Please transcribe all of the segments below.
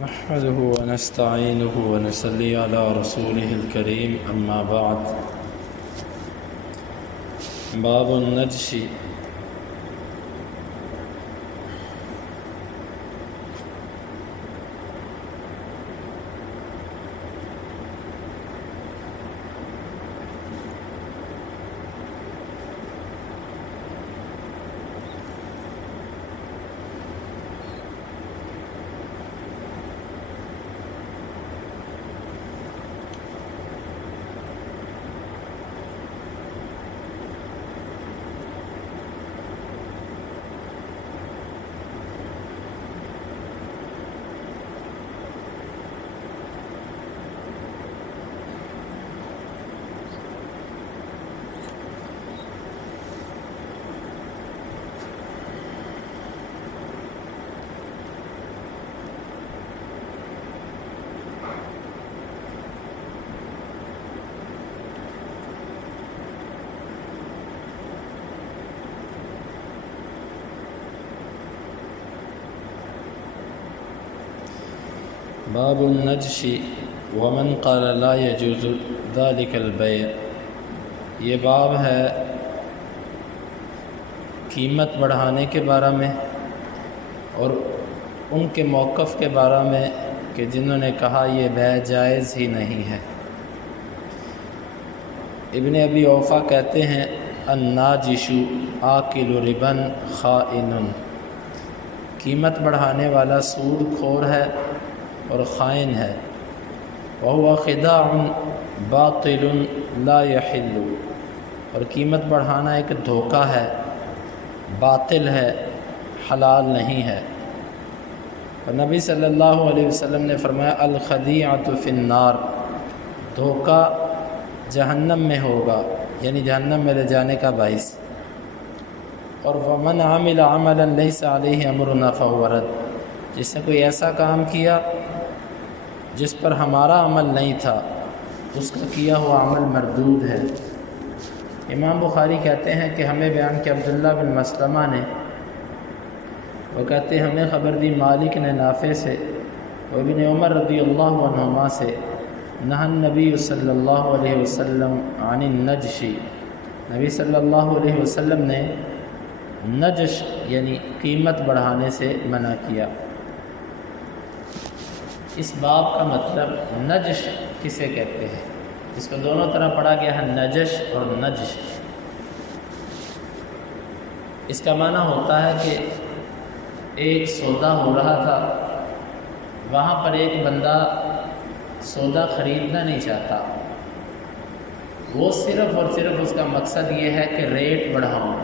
نحمده ونستعينه ونصلي على رسوله الكريم أما بعد. باب النجش. باب النجش ومن قال لا يجوز ذلك البيع. یہ باب ہے قیمت بڑھانے کے بارے میں اور ان کے موقف کے بارے میں کہ جنہوں نے کہا یہ بیع جائز ہی نہیں ہے. ابن ابی اوفا کہتے ہیں الناجش آکل ربا خائن. قیمت بڑھانے والا سود خور ہے اور خائن ہے. وهو خداع باطل لا يحل. اور قیمت بڑھانا ایک دھوکہ ہے، باطل ہے، حلال نہیں ہے. اور نبی صلی اللہ علیہ وسلم نے فرمایا الخدیعۃ فی النار. دھوکہ جہنم میں ہوگا، یعنی جہنم میں لے جانے کا باعث. اور ومن عمل عملا لیس علیہ امرنا فہو رد. جس نے کوئی ایسا کام کیا جس پر ہمارا عمل نہیں تھا، اس کا کیا ہوا عمل مردود ہے. امام بخاری کہتے ہیں کہ ہمیں بیان کہ عبداللہ بن مسلمہ نے، وہ کہتے ہیں ہمیں خبر دی مالک نے نافع سے و ابن عمر رضی اللہ عنہما سے نہى النبی صلی اللہ علیہ وسلم عن النجش. نبی صلی اللہ علیہ وسلم نے نجش یعنی قیمت بڑھانے سے منع کیا. اس باب کا مطلب نجش کسے کہتے ہیں؟ اس کو دونوں طرح پڑھا گیا ہے، نجش اور نجش. اس کا معنی ہوتا ہے کہ ایک سودا ہو رہا تھا، وہاں پر ایک بندہ سودا خریدنا نہیں چاہتا، وہ صرف اور صرف اس کا مقصد یہ ہے کہ ریٹ بڑھاؤں.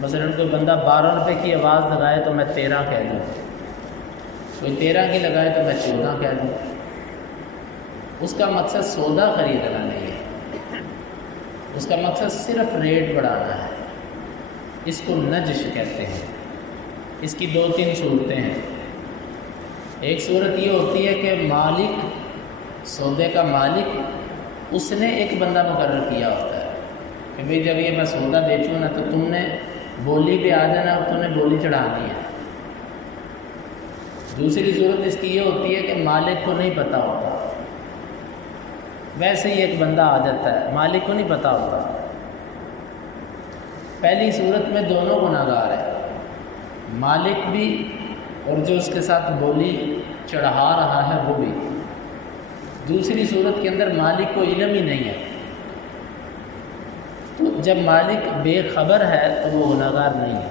مثلا کوئی بندہ 12 روپے کی آواز لگائے تو میں 13 کہہ دوں، کوئی 13 کی لگائے تو میں 14 کہہ دوں. اس کا مقصد سودا خریدنا نہیں ہے، اس کا مقصد صرف ریٹ بڑھانا ہے. اس کو نجش کہتے ہیں. اس کی 2-3 صورتیں ہیں. ایک صورت یہ ہوتی ہے کہ مالک، سودے کا مالک، اس نے ایک بندہ مقرر کیا ہوتا ہے کہ بھئی جب یہ میں سودا بیچوں نا تو تم نے بولی پہ آ جانا اور تم نے بولی چڑھانی ہے. دوسری صورت اس کی یہ ہوتی ہے کہ مالک کو نہیں پتہ ہوتا، ویسے ہی ایک بندہ آ جاتا ہے، مالک کو نہیں پتہ ہوتا. پہلی صورت میں دونوں گنہگار ہیں، مالک بھی اور جو اس کے ساتھ بولی چڑھا رہا ہے وہ بھی. دوسری صورت کے اندر مالک کو علم ہی نہیں ہے، تو جب مالک بے خبر ہے تو وہ گنہگار نہیں ہے.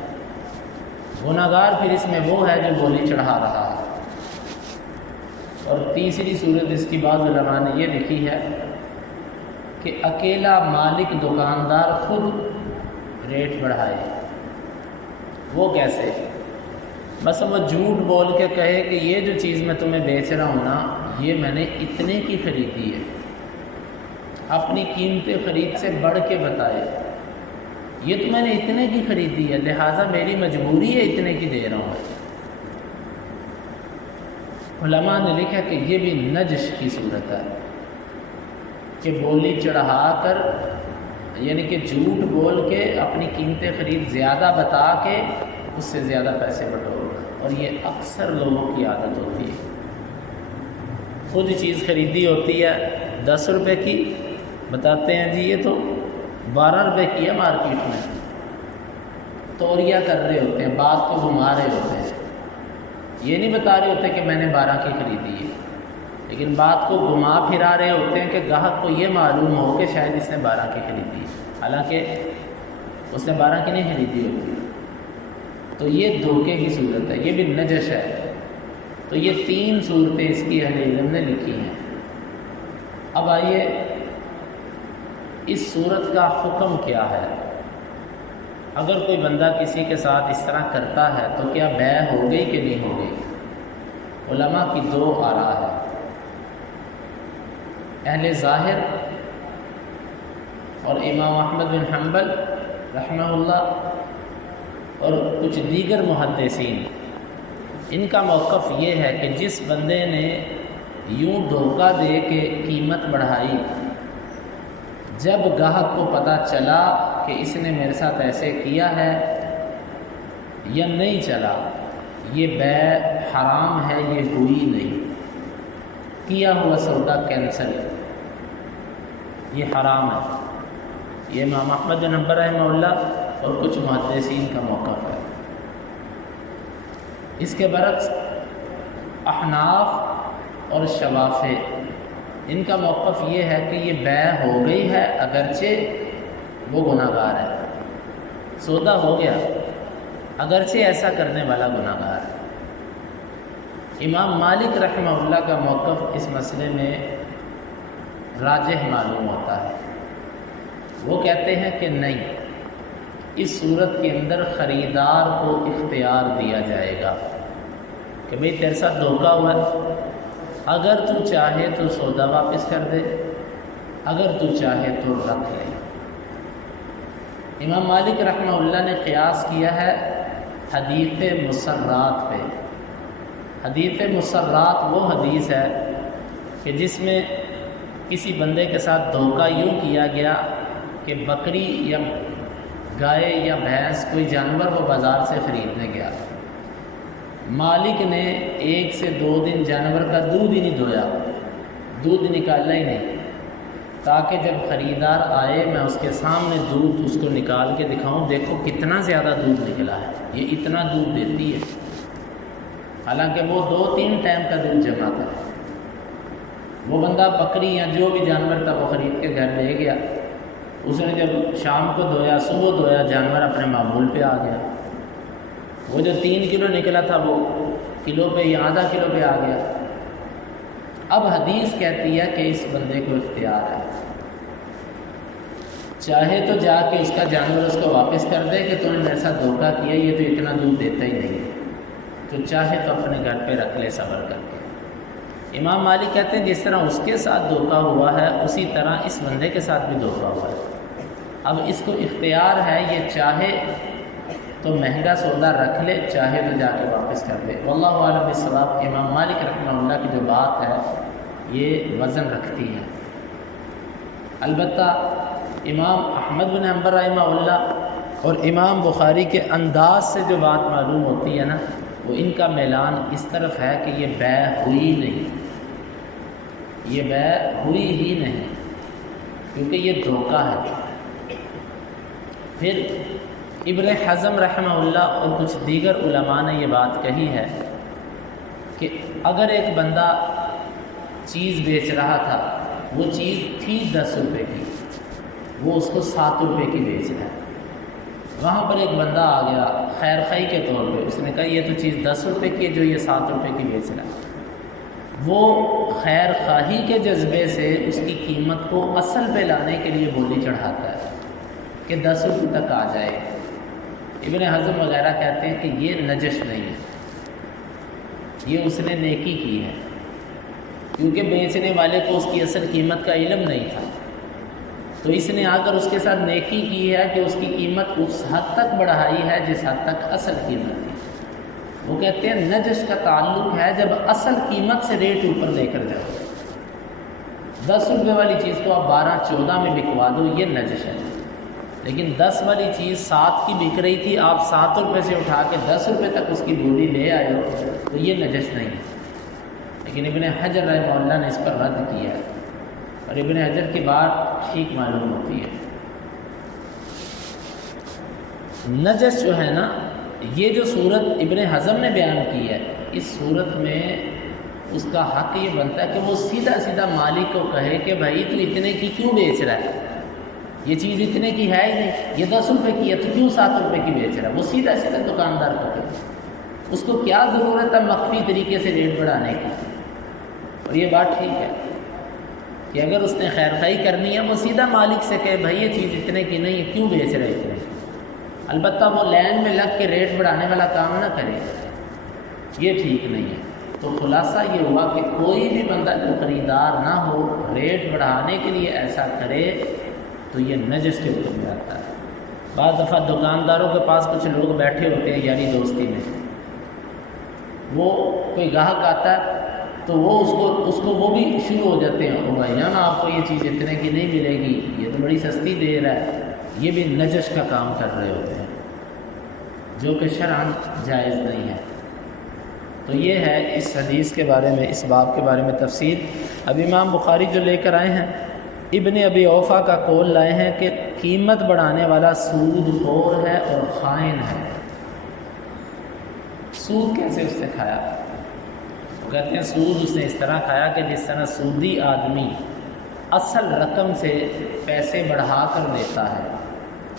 گنہگار پھر اس میں وہ ہے جو بولی چڑھا رہا ہے. اور تیسری صورت اس کی بعض علماء نے یہ لکھی ہے کہ اکیلا مالک دکاندار خود ریٹ بڑھائے. وہ کیسے؟ مثلا وہ جھوٹ بول کے کہے کہ یہ جو چیز میں تمہیں بیچ رہا ہوں نا، یہ میں نے اتنے کی خریدی ہے، اپنی قیمت خرید سے بڑھ کے بتائے، یہ تو میں نے اتنے کی خریدی ہے، لہٰذا میری مجبوری ہے اتنے کی دے رہا ہوں. علماء نے لکھا کہ یہ بھی نجش کی صورت ہے کہ بولی چڑھا کر، یعنی کہ جھوٹ بول کے اپنی قیمت خرید زیادہ بتا کے اس سے زیادہ پیسے بٹور. اور یہ اکثر لوگوں کی عادت ہوتی ہے. خود چیز خریدی ہوتی ہے 10 روپے کی، بتاتے ہیں جی یہ تو 12 روپے کی ہے مارکیٹ میں، توریہ کر رہے ہوتے ہیں، بات کو گھما رہے ہوتے ہیں، یہ نہیں بتا رہے ہوتے کہ میں نے 12 کی خریدی ہے، لیکن بات کو گھما پھرا رہے ہوتے ہیں کہ گاہک کو یہ معلوم ہو کہ شاید اس نے 12 کی خریدی ہے، حالانکہ اس نے 12 کی نہیں خریدی ہوتی۔ تو یہ دھوکے کی صورت ہے، یہ بھی نجش ہے۔ تو یہ 3 صورتیں اس کی اہل علم نے لکھی ہیں۔ اب آئیے اس صورت کا حکم کیا ہے؟ اگر کوئی بندہ کسی کے ساتھ اس طرح کرتا ہے تو کیا بیع ہو گئی کہ نہیں ہو گئی؟ علماء کی 2 آراء ہے۔ اہل ظاہر اور امام احمد بن حنبل رحمہ اللہ اور کچھ دیگر محدثین، ان کا موقف یہ ہے کہ جس بندے نے یوں دھوکہ دے کے قیمت بڑھائی، جب گاہک کو پتہ چلا کہ اس نے میرے ساتھ ایسے کیا ہے یا نہیں چلا، یہ بیع حرام ہے، یہ ہوئی نہیں، کیا ہوا سودا کینسل، یہ حرام ہے۔ یہ امام احمد بن حنبل رحمہ اللہ اور کچھ محدثین کا موقف ہے۔ اس کے برعکس احناف اور شوافع، ان کا موقف یہ ہے کہ یہ بیع ہو گئی ہے، اگرچہ وہ گناہ گار ہے، سودا ہو گیا اگرچہ ایسا کرنے والا گناہ گار ہے۔ امام مالک رحمہ اللہ کا موقف اس مسئلے میں راجح معلوم ہوتا ہے۔ وہ کہتے ہیں کہ نہیں، اس صورت کے اندر خریدار کو اختیار دیا جائے گا کہ بھئی تیرے ساتھ دھوکہ ہوا ہے، اگر تو چاہے تو سودا واپس کر دے، اگر تو چاہے تو رکھ لے۔ امام مالک رحمہ اللہ نے قیاس کیا ہے حدیث مسرات پہ۔ حدیث مسرات وہ حدیث ہے کہ جس میں کسی بندے کے ساتھ دھوکہ یوں کیا گیا کہ بکری یا گائے یا بھینس کوئی جانور وہ بازار سے خریدنے گیا، مالک نے 1 سے 2 دن جانور کا دودھ ہی نہیں دھویا، دودھ نکالا ہی نہیں، تاکہ جب خریدار آئے میں اس کے سامنے دودھ اس کو نکال کے دکھاؤں، دیکھو کتنا زیادہ دودھ نکلا ہے، یہ اتنا دودھ دیتی ہے، حالانکہ وہ 2-3 ٹائم کا دودھ جمع کرے۔ وہ بندہ بکری یا جو بھی جانور تھا وہ خرید کے گھر لے گیا، اس نے جب شام کو دھویا، صبح دھویا، جانور اپنے معمول پہ آ گیا، وہ جو 3 کلو نکلا تھا وہ کلو پہ یا آدھا کلو پہ آ گیا۔ اب حدیث کہتی ہے کہ اس بندے کو اختیار ہے، چاہے تو جا کے اس کا جانور اس کو واپس کر دے کہ تو نے میرے ساتھ دھوکہ کیا، یہ تو اتنا دودھ دیتا ہی نہیں، تو چاہے تو اپنے گھر پہ رکھ لے صبر کر کے۔ امام مالک کہتے ہیں جس طرح اس کے ساتھ دھوکہ ہوا ہے اسی طرح اس بندے کے ساتھ بھی دھوکہ ہوا ہے۔ اب اس کو اختیار ہے، یہ چاہے تو مہنگا سودا رکھ لے، چاہے تو جا کے واپس کر دے۔ واللہ اعلم بالصواب۔ امام مالک رحمہ اللہ کی جو بات ہے یہ وزن رکھتی ہے۔ البتہ امام احمد بن حنبل رحمہ اللہ اور امام بخاری کے انداز سے جو بات معلوم ہوتی ہے نا، وہ ان کا میلان اس طرف ہے کہ یہ بیع ہوئی نہیں، یہ بیع ہوئی ہی نہیں، کیونکہ یہ دھوکہ ہے۔ پھر ابن حزم رحمہ اللہ اور کچھ دیگر علماء نے یہ بات کہی ہے کہ اگر ایک بندہ چیز بیچ رہا تھا، وہ چیز تھی 10 روپے کی، وہ اس کو 7 روپے کی بیچ رہا ہے، وہاں پر ایک بندہ آ گیا خیر خواہی کے طور پہ، اس نے کہا یہ تو چیز 10 روپے کی ہے جو یہ 7 روپے کی بیچ رہا ہے۔ وہ خیر خواہی کے جذبے سے اس کی قیمت کو اصل پہ لانے کے لیے بولی چڑھاتا ہے کہ 10 روپے تک آ جائے۔ ابن حزم وغیرہ کہتے ہیں کہ یہ نجش نہیں ہے، یہ اس نے نیکی کی ہے، کیونکہ بیچنے والے کو اس کی اصل قیمت کا علم نہیں تھا، تو اس نے آ کر اس کے ساتھ نیکی کی ہے کہ اس کی قیمت اس حد تک بڑھائی ہے جس حد تک اصل قیمت تھی۔ وہ کہتے ہیں نجش کا تعلق ہے جب اصل قیمت سے ریٹ اوپر لے کر جاؤ، 10 روپے والی چیز کو آپ 12-14 میں بکوا دو، یہ نجش ہے، لیکن 10 والی چیز 7 کی بک رہی تھی، آپ 7 روپے سے اٹھا کے 10 روپے تک اس کی بولی لے آئے ہو، تو یہ نجش نہیں ہے۔ لیکن ابن حجر رحمہ اللہ نے اس پر رد کیا ہے، اور ابن حجر کی بات ٹھیک معلوم ہوتی ہے۔ نجس جو ہے نا، یہ جو صورت ابن حزم نے بیان کی ہے، اس صورت میں اس کا حق یہ بنتا ہے کہ وہ سیدھا سیدھا مالک کو کہے کہ بھائی تو اتنے کی کیوں بیچ رہا ہے، یہ چیز اتنے کی ہے ہی نہیں، یہ 10 روپے کی ہے تو کیوں 7 روپے کی بیچ رہا ہے۔ وہ سیدھا سیدھا دکاندار کو کہے، اس کو کیا ضرورت ہے مخفی طریقے سے ریٹ بڑھانے کی۔ اور یہ بات ٹھیک ہے کہ اگر اس نے خیر خواہی کرنی ہے وہ سیدھا مالک سے کہے بھائی یہ چیز اتنے کی نہیں ہے، کیوں بیچ رہے اتنے۔ البتہ وہ لین میں لگ کے ریٹ بڑھانے والا کام نہ کرے، یہ ٹھیک نہیں ہے۔ تو خلاصہ یہ ہوا کہ کوئی بھی بندہ جو خریدار نہ ہو ریٹ بڑھانے کے لیے ایسا کرے تو یہ نجس کے حکم میں آتا ہے۔ بعض دفعہ دکانداروں کے پاس کچھ لوگ بیٹھے ہوتے ہیں یاری دوستی میں، وہ کوئی گاہک آتا ہے تو وہ اس کو وہ بھی شروع ہو جاتے ہیں، او بھائی جان آپ کو یہ چیز اتنے کی نہیں ملے گی، یہ تو بڑی سستی دے رہا ہے۔ یہ بھی نجس کا کام کر رہے ہوتے ہیں جو کہ شرعاً جائز نہیں ہے۔ تو یہ ہے اس حدیث کے بارے میں، اس باب کے بارے میں تفصیل۔ اب امام بخاری جو لے کر آئے ہیں، ابن ابی اوفا کا قول لائے ہیں کہ قیمت بڑھانے والا سود خور ہے اور خائن ہے۔ سود کیسے اس نے کھایا؟ وہ کہتے ہیں سود اس نے اس طرح کھایا کہ جس طرح سودی آدمی اصل رقم سے پیسے بڑھا کر لیتا ہے،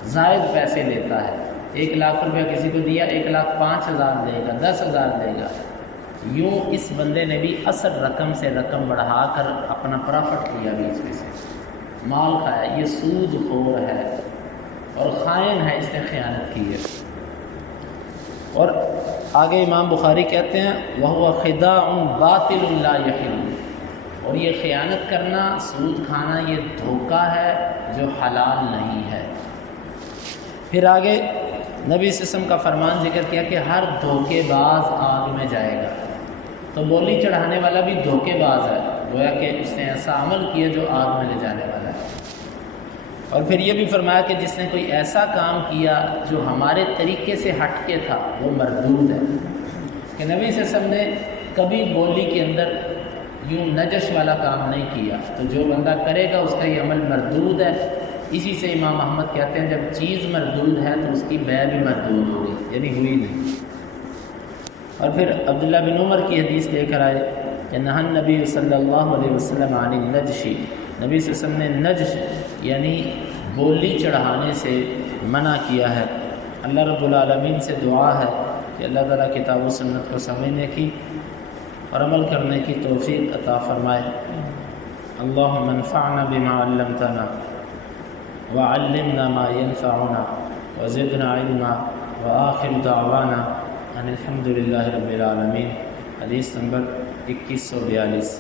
زائد پیسے لیتا ہے۔ 1 لاکھ روپیہ کسی کو دیا، 1,05,000 دے گا، 10,000 دے گا۔ یوں اس بندے نے بھی اصل رقم سے رقم بڑھا کر اپنا پرافٹ لیا بیچ میں سے، مال کھایا۔ یہ سود خور ہے اور خائن ہے، اس نے خیانت کی ہے۔ اور آگے امام بخاری کہتے ہیں وَهُوَ خِدَاعٌ بَاطِلٌ لَا يَحِلُّ، اور یہ خیانت کرنا، سود کھانا، یہ دھوکہ ہے جو حلال نہیں ہے۔ پھر آگے نبی صلی اللہ علیہ وسلم کا فرمان ذکر کیا کہ ہر دھوکے باز آگ میں جائے گا۔ تو بولی چڑھانے والا بھی دھوکے باز ہے، گویا کہ اس نے ایسا عمل کیا جو آگ میں لے جانے والا ہے۔ اور پھر یہ بھی فرمایا کہ جس نے کوئی ایسا کام کیا جو ہمارے طریقے سے ہٹ کے تھا وہ مردود ہے، کہ نبی صلی اللہ علیہ وسلم نے کبھی بولی کے اندر یوں نجش والا کام نہیں کیا، تو جو بندہ کرے گا اس کا یہ عمل مردود ہے۔ اسی سے امام احمد کہتے ہیں جب چیز مردود ہے تو اس کی بیع بھی مردود ہوگی، یعنی ہوئی نہیں۔ اور پھر عبداللہ بن عمر کی حدیث لے کر آئے کہ نہى النبی صلی اللہ علیہ وسلم عن النجش، نبی صلی اللہ علیہ وسلم نے نجش یعنی بولی چڑھانے سے منع کیا ہے۔ اللہ رب العالمین سے دعا ہے کہ اللہ تعالیٰ کتاب و سنت کو سمجھنے کی اور عمل کرنے کی توفیق عطا فرمائے۔ اللہم انفعنا بما علمتنا وعلمنا ما ينفعنا وزدنا علما وآخر دعوانا ان الحمد للہ رب العالمین۔ حدیث نمبر 2142۔